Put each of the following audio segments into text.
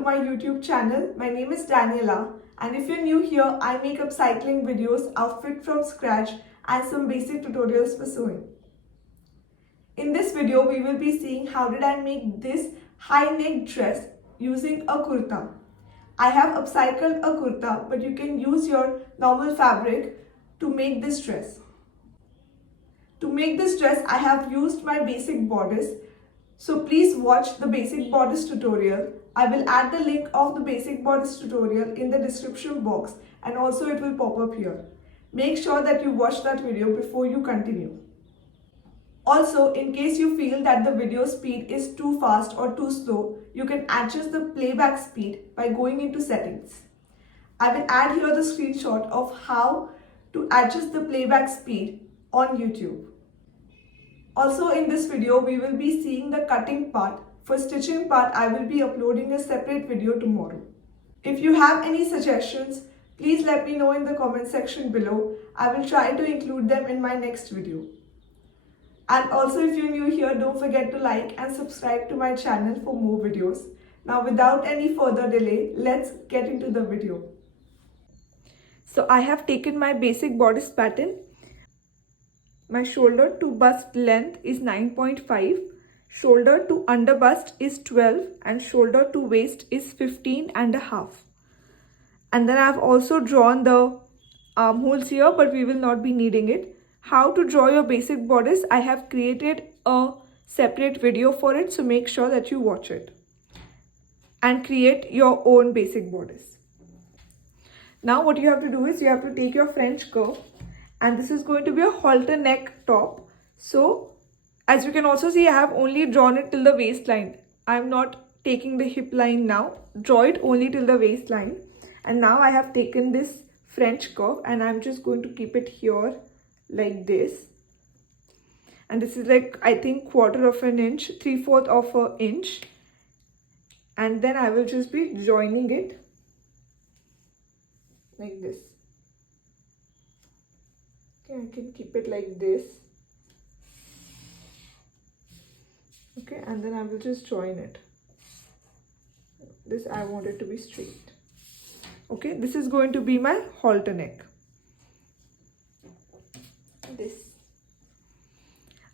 to my YouTube channel. My name is Daniela, and if you're new here, I make upcycling videos, outfit from scratch and some basic tutorials for sewing. In this video, we will be seeing how did I make this high neck dress using a kurta. I have upcycled a kurta, but you can use your normal fabric to make this dress. To make this dress, I have used my basic bodice. So please watch the basic bodice tutorial. I will add the link of the basic bodice tutorial in the description box, and also it will pop up here. Make sure that you watch that video before you continue. Also, in case you feel that the video speed is too fast or too slow, you can adjust the playback speed by going into settings. I will add here the screenshot of how to adjust the playback speed on YouTube. Also in this video, we will be seeing the cutting part. For stitching part, I will be uploading a separate video tomorrow. If you have any suggestions, please let me know in the comment section below. I will try to include them in my next video. And also if you're new here, don't forget to like and subscribe to my channel for more videos. Now without any further delay, let's get into the video. So I have taken my basic bodice pattern. My shoulder to bust length is 9.5, shoulder to under bust is 12, and shoulder to waist is 15.5. And then I have also drawn the armholes here, but we will not be needing it. How to draw your basic bodice, I have created a separate video for it, so make sure that you watch it and create your own basic bodice. Now what you have to do is you have to take your French curve, and this is going to be a halter neck top. So as you can also see, I have only drawn it till the waistline. I am not taking the hip line now. Draw it only till the waistline. And now I have taken this French curve and I'm just going to keep it here like this. And this is like, I think, 1/4 of an inch, 3/4 of an inch. And then I will just be joining it like this. I can keep it like this. Okay, and then I will just join it. This I want it to be straight. Okay, this is going to be my halter neck. This.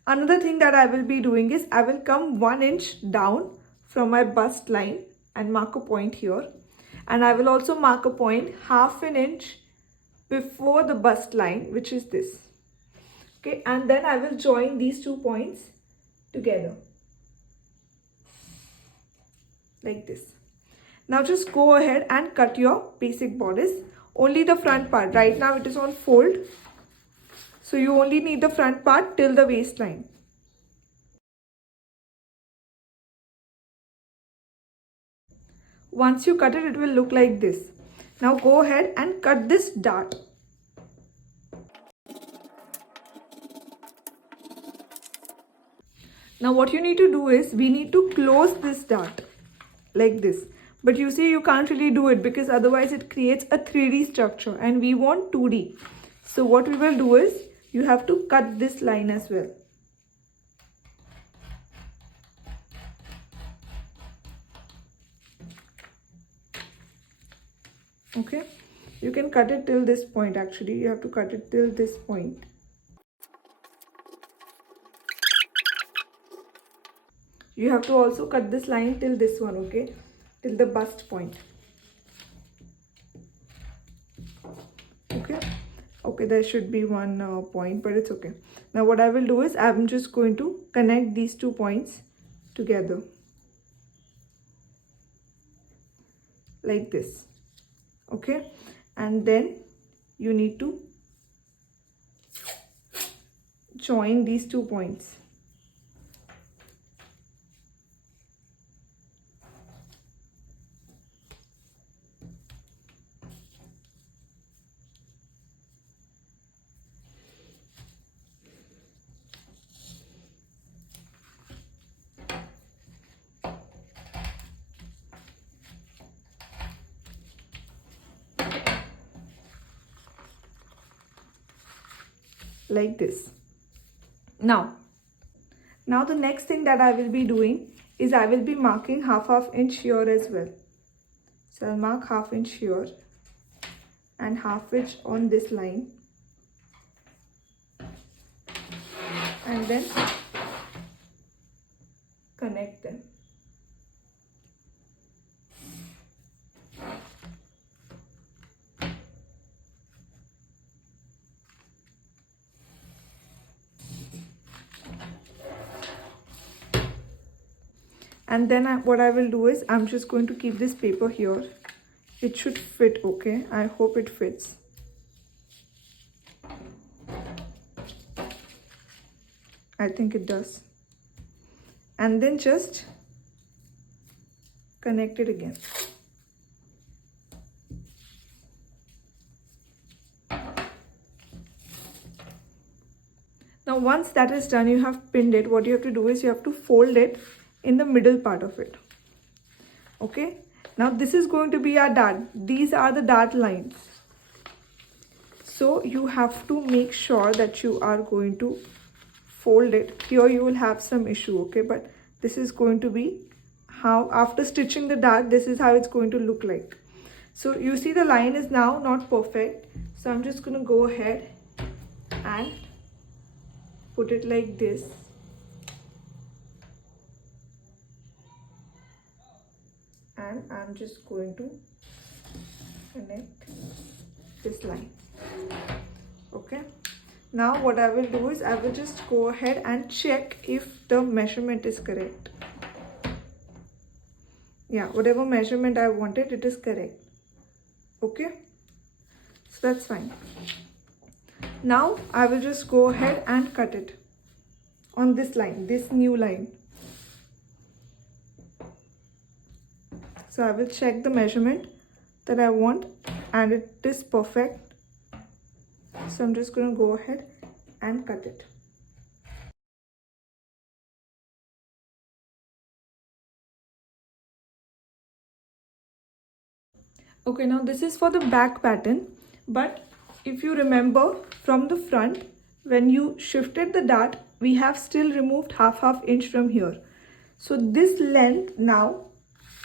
Another thing that I will be doing is I will come 1 inch down from my bust line and mark a point here. And I will also mark a point 1/2 inch before the bust line, which is this. Okay, and then I will join these 2 points together like this. Now just go ahead and cut your basic bodice, only the front part. Right now it is on fold, so you only need the front part till the waistline. Once you cut it, it will look like this. Now go ahead and cut this dart. Now what you need to do is, we need to close this dart like this. But you see, you can't really do it because otherwise it creates a 3D structure and we want 2D. So what we will do is, you have to cut this line as well. Okay, you can cut it till this point. Actually, you have to cut it till this point. You have to also cut this line till this one, okay, till the bust point. Okay, there should be one point, but it's okay. Now what I will do is, I'm just going to connect these 2 points together like this. Okay, and then you need to join these 2 points. Like this. Now the next thing that I will be doing is I will be marking 1/2 inch here as well. So I'll mark 1/2 inch here and 1/2 inch on this line, and then connect them. And then what I will do is I'm just going to keep this paper here. It should fit, okay? I hope it fits. I think it does. And then just connect it again. Now once that is done, you have pinned it. What you have to do is you have to fold it in the middle part of it. Okay, now this is going to be our dart. These are the dart lines. So you have to make sure that you are going to fold it. Here you will have some issue, okay, but this is going to be how, after stitching the dart, this is how it's going to look like. So you see the line is now not perfect, so I'm just going to go ahead and put it like this. And I'm just going to connect this line. Okay, now what I will do is I will just go ahead and check if the measurement is correct. Yeah, whatever measurement I wanted, it is correct. Okay, so that's fine. Now I will just go ahead and cut it on this line, this new line. So I will check the measurement that I want and it is perfect. So I'm just going to go ahead and cut it. Okay, now this is for the back pattern, but if you remember from the front, when you shifted the dart, we have still removed half inch from here. So this length now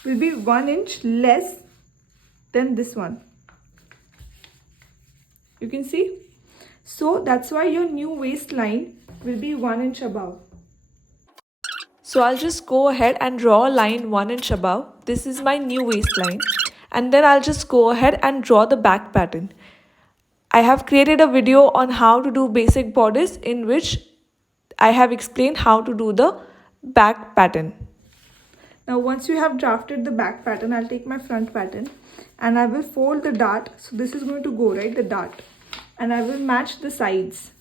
will be 1 inch less than this one. You can see? So that's why your new waistline will be 1 inch above. So I'll just go ahead and draw a line 1 inch above. This is my new waistline. And then I'll just go ahead and draw the back pattern. I have created a video on how to do basic bodice in which I have explained how to do the back pattern. Now once you have drafted the back pattern, I'll take my front pattern and I will fold the dart. So this is going to go, right, the dart. And I will match the sides.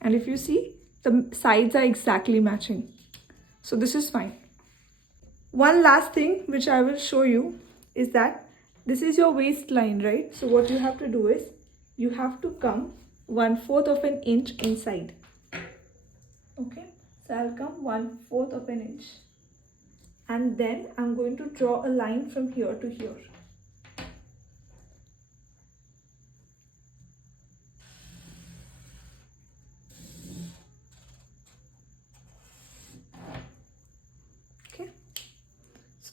And if you see, the sides are exactly matching. So this is fine. One last thing which I will show you is that this is your waistline, right? So what you have to do is you have to come 1/4 of an inch inside. Okay, so I'll come 1/4 of an inch. And then I'm going to draw a line from here to here.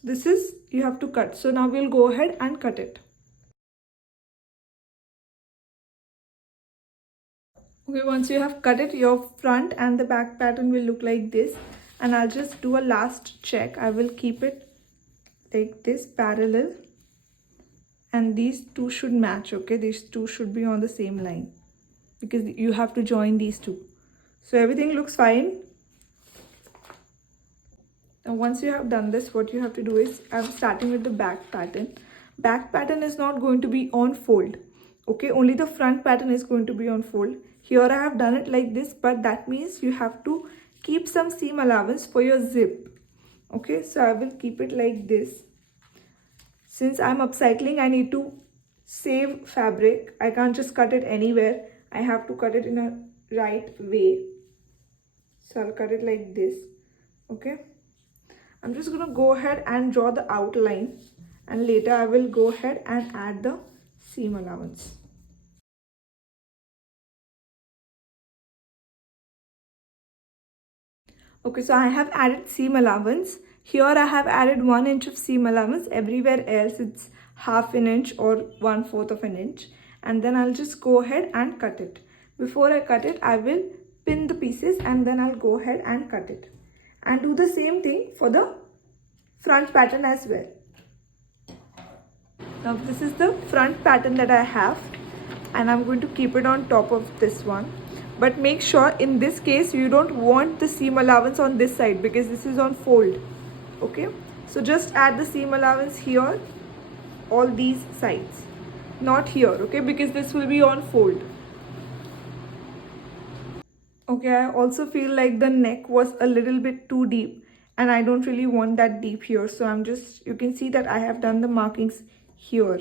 This is, you have to cut. So now we'll go ahead and cut it. Okay, once you have cut it, your front and the back pattern will look like this. And I'll just do a last check. I will keep it like this, parallel. And these two should match, okay? These two should be on the same line because you have to join these two. So everything looks fine. Now once you have done this, what you have to do is, I'm starting with the back pattern. Back pattern is not going to be on fold. Okay, only the front pattern is going to be on fold. Here I have done it like this, but that means you have to keep some seam allowance for your zip. Okay, so I will keep it like this. Since I'm upcycling, I need to save fabric. I can't just cut it anywhere. I have to cut it in a right way. So I'll cut it like this. Okay. I'm just going to go ahead and draw the outline, and later I will go ahead and add the seam allowance. Okay, so I have added seam allowance. Here I have added 1 inch of seam allowance. Everywhere else it's half an inch or 1/4 of an inch. And then I'll just go ahead and cut it. Before I cut it, I will pin the pieces and then I'll go ahead and cut it. And do the same thing for the front pattern as well. Now this is the front pattern that I have, and I'm going to keep it on top of this one. But make sure in this case you don't want the seam allowance on this side because this is on fold. Okay, so just add the seam allowance here, all these sides, not here, okay, because this will be on fold. Okay, I also feel like the neck was a little bit too deep and I don't really want that deep here. So you can see that I have done the markings here,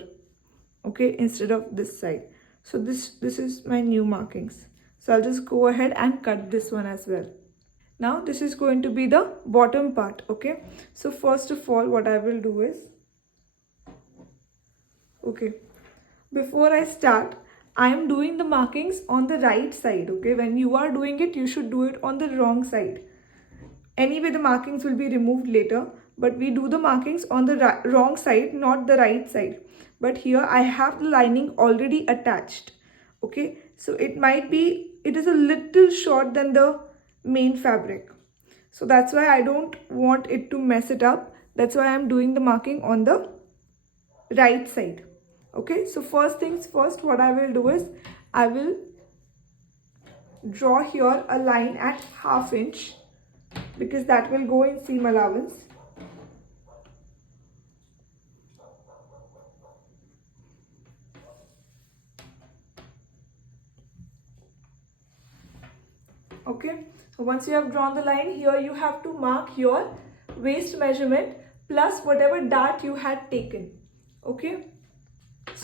okay, instead of this side. So this is my new markings. So I'll just go ahead and cut this one as well. Now this is going to be the bottom part, okay. So first of all, what I will do is, okay, before I start, I am doing the markings on the right side, okay. When you are doing it, you should do it on the wrong side. Anyway, the markings will be removed later, but we do the markings on the wrong side, not the right side. But here I have the lining already attached, okay. So it is a little short than the main fabric. So that's why I don't want it to mess it up. That's why I'm doing the marking on the right side. Okay, so first things first, what I will do is I will draw here a line at 1/2 inch because that will go in seam allowance. Okay, so once you have drawn the line, here you have to mark your waist measurement plus whatever dart you had taken. Okay,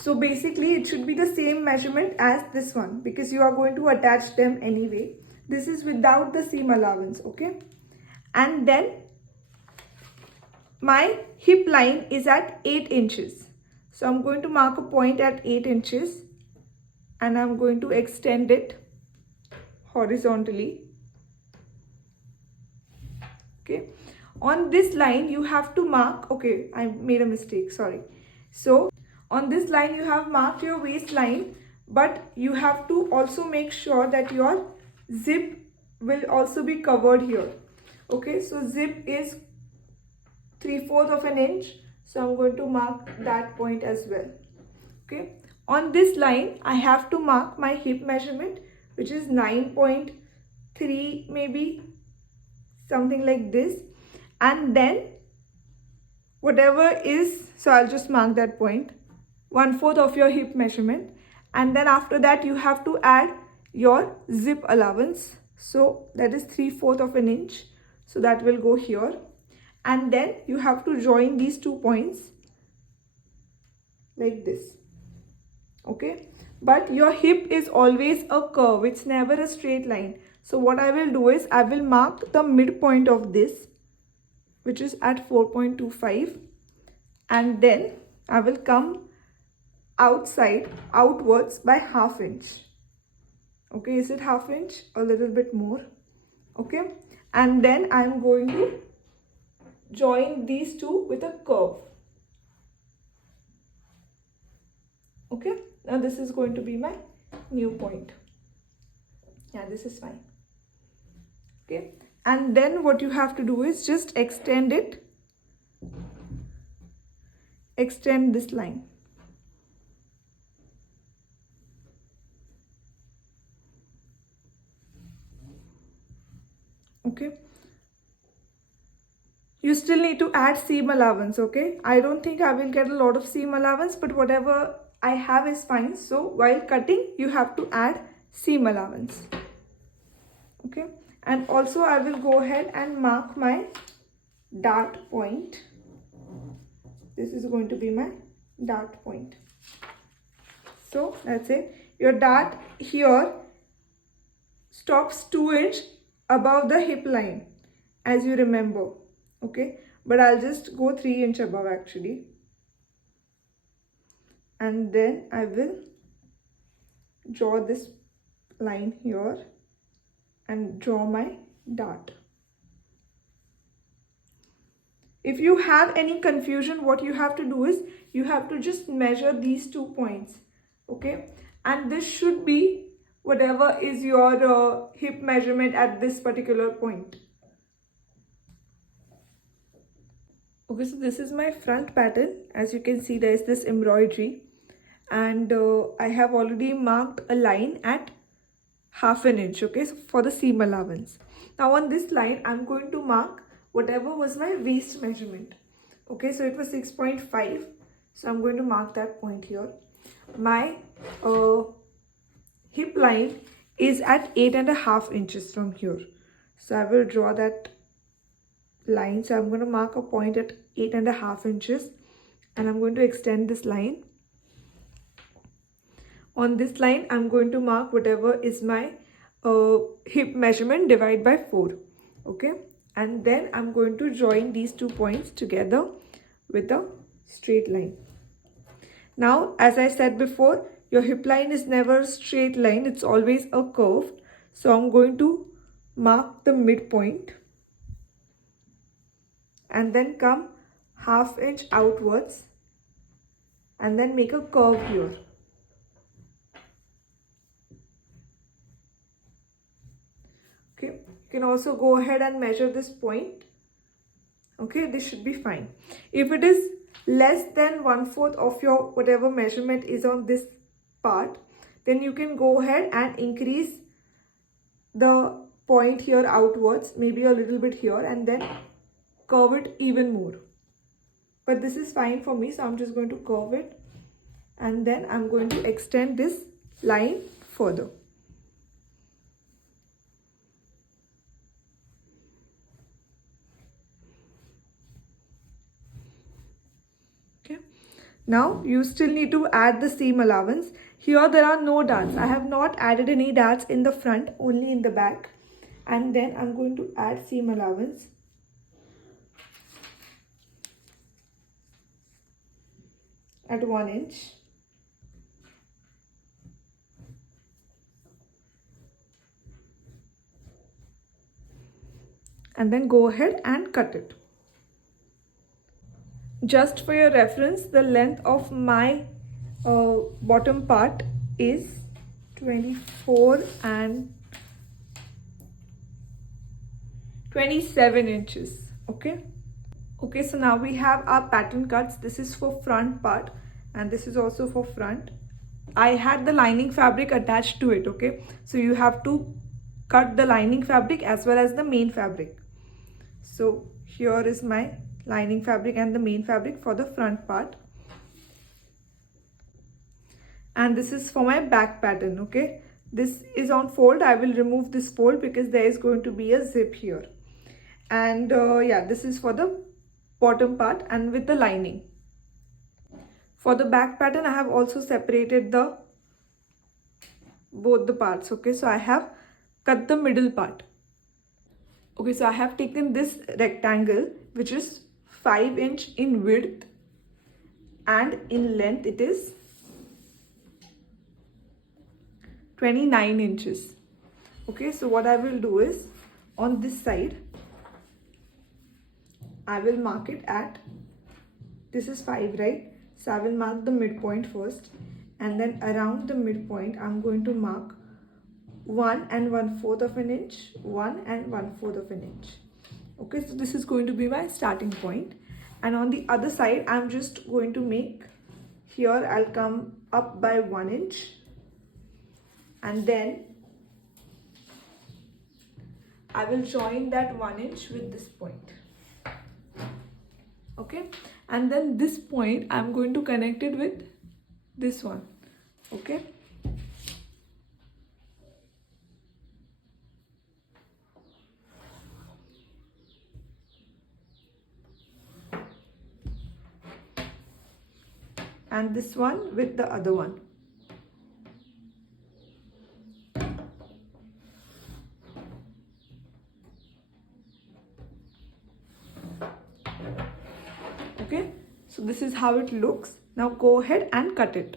so basically it should be the same measurement as this one because you are going to attach them anyway. This is without the seam allowance, okay. And then my hip line is at 8 inches. So I'm going to mark a point at 8 inches and I'm going to extend it horizontally. Okay, on this line you have to mark, okay, I made a mistake, sorry. So on this line you have marked your waistline, but you have to also make sure that your zip will also be covered here. Okay, so zip is 3/4 of an inch, so I'm going to mark that point as well. Okay, on this line I have to mark my hip measurement, which is 9.3 maybe, something like this. And then whatever is, so I'll just mark that point, 1/4 of your hip measurement. And then after that you have to add your zip allowance, so that is 3/4 of an inch, so that will go here. And then you have to join these 2 points like this, okay. But your hip is always a curve, it's never a straight line. So what I will do is I will mark the midpoint of this, which is at 4.25, and then I will come outwards by 1/2 inch. Okay, is it 1/2 inch? A little bit more. Okay, and then I'm going to join these two with a curve. Okay, now this is going to be my new point. Yeah, this is fine. Okay, and then what you have to do is just extend this line. Okay, you still need to add seam allowance. Okay, I don't think I will get a lot of seam allowance, but whatever I have is fine. So while cutting you have to add seam allowance. Okay, and also I will go ahead and mark my dart point. This is going to be my dart point. So that's it. Your dart here stops 2 inch above the hip line, as you remember. Okay, but I'll just go 3 inch above actually. And then I will draw this line here and draw my dart. If you have any confusion, what you have to do is you have to just measure these 2 points, okay? And this should be whatever is your hip measurement at this particular point. Okay, so this is my front pattern. As you can see, there is this embroidery, and I have already marked a line at ½ inch, okay, so for the seam allowance. Now on this line, I'm going to mark whatever was my waist measurement. Okay, so it was 6.5, so I'm going to mark that point here. My hip line is at 8.5 inches from here, so I will draw that line. So I'm going to mark a point at 8.5 inches, and I'm going to extend this line. On this line, I'm going to mark whatever is my hip measurement divided by 4, okay? And then I'm going to join these 2 points together with a straight line. Now, as I said before, your hip line is never a straight line, it's always a curve. So I'm going to mark the midpoint and then come ½ inch outwards and then make a curve here. Okay, you can also go ahead and measure this point. Okay, this should be fine. If it is less than 1/4 of your whatever measurement is on this part, then you can go ahead and increase the point here outwards, maybe a little bit here, and then curve it even more. But this is fine for me, so I'm just going to curve it, and then I'm going to extend this line further. Now you still need to add the seam allowance. Here there are no darts. I have not added any darts in the front, only in the back. And then I'm going to add seam allowance. At 1 inch. And then go ahead and cut it. Just for your reference, the length of my bottom part is 24 and 27 inches. Okay, so now we have our pattern cuts. This is for front part and this is also for front. I had the lining fabric attached to it, okay? So you have to cut the lining fabric as well as the main fabric. So here is my lining fabric and the main fabric for the front part, and this is for my back pattern. Okay, this is on fold. I will remove this fold because there is going to be a zip here, and yeah, this is for the bottom part and with the lining. For the back pattern, I have also separated both the parts. Okay, so I have cut the middle part. Okay, so I have taken this rectangle which is 5 inch in width and in length it is 29 inches. Okay, so what I will do is on this side I will mark it at, this is 5, right? So I will mark the midpoint first, and then around the midpoint I'm going to mark 1 1/4 of an inch, 1 1/4 of an inch. Okay, so this is going to be my starting point, and on the other side I'm just going to make, here I'll come up by 1 inch and then I will join that 1 inch with this point. Okay, and then this point I'm going to connect it with this one. Okay, and this one with the other one. Okay, so this is how it looks. Now go ahead and cut it.